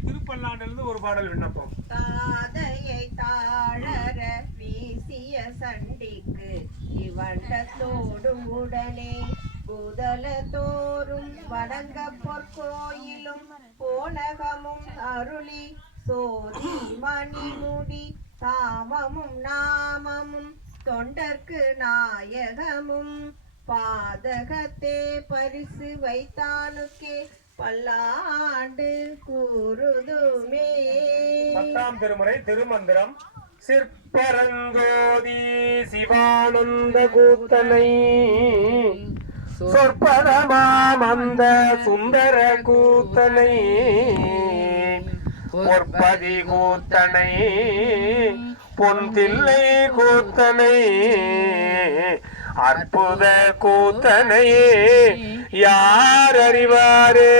திருப்பல்லாண்டிலிருந்து ஒரு பாடல் விண்ணப்பம். தாதையை தாழற வீசிய சண்டிக்கு இவண்டத்தோடும் உடனே புதல தோறும் வணங்க பொற்கோயிலும் போனகமும் அருளி சோதி மணிமுடி தாமமும் நாமமும் தொண்டர்க்கு நாயகமும். பாதகத்தே பரிசு வைத்தானுக்கே பல்லாண்டு கூறுதுமே. பத்தாம் திருமுறை திருமந்திரம். சிற்பரங்கோதி சிவானந்த கூத்தனை. சொற்பதமாமந்த சுந்தர கூத்தனை. பொற்பதி கூத்தனை பொன்தில்லை கூத்தனை அற்புத கூத்தனை யார் அறிவாரே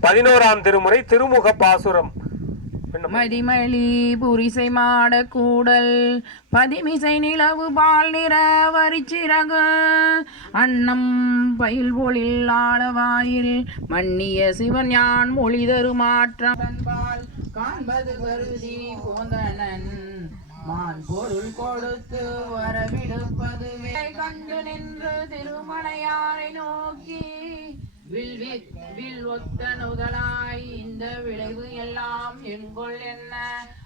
பதினோராம் திருமுறை திருமுக பாசுரம். மதிமலி புரிசை மாடக்கூடல் கூடல் பதிமிசை நிலவு பால் நிற வரிச்சிறகு. அன்னம் பயில் பொழில் ஆளவாயில் மன்னிய சிவன் யான் மொழி தருமாற்றம் தன்பால் காண்பது கருதி போந்தனன் மான் பொருள் கொடுத்து வரவிடுப்பதுவே கண்டு நின்று திருமலையாரை நோக்கி வில் வில் ஒத்த நுதலா இந்த விளைவு எல்லாம் என்கொள் என்ன?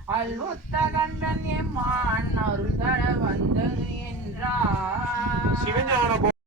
அல்வொத்த கண்டன் எம்மான் அருள் தர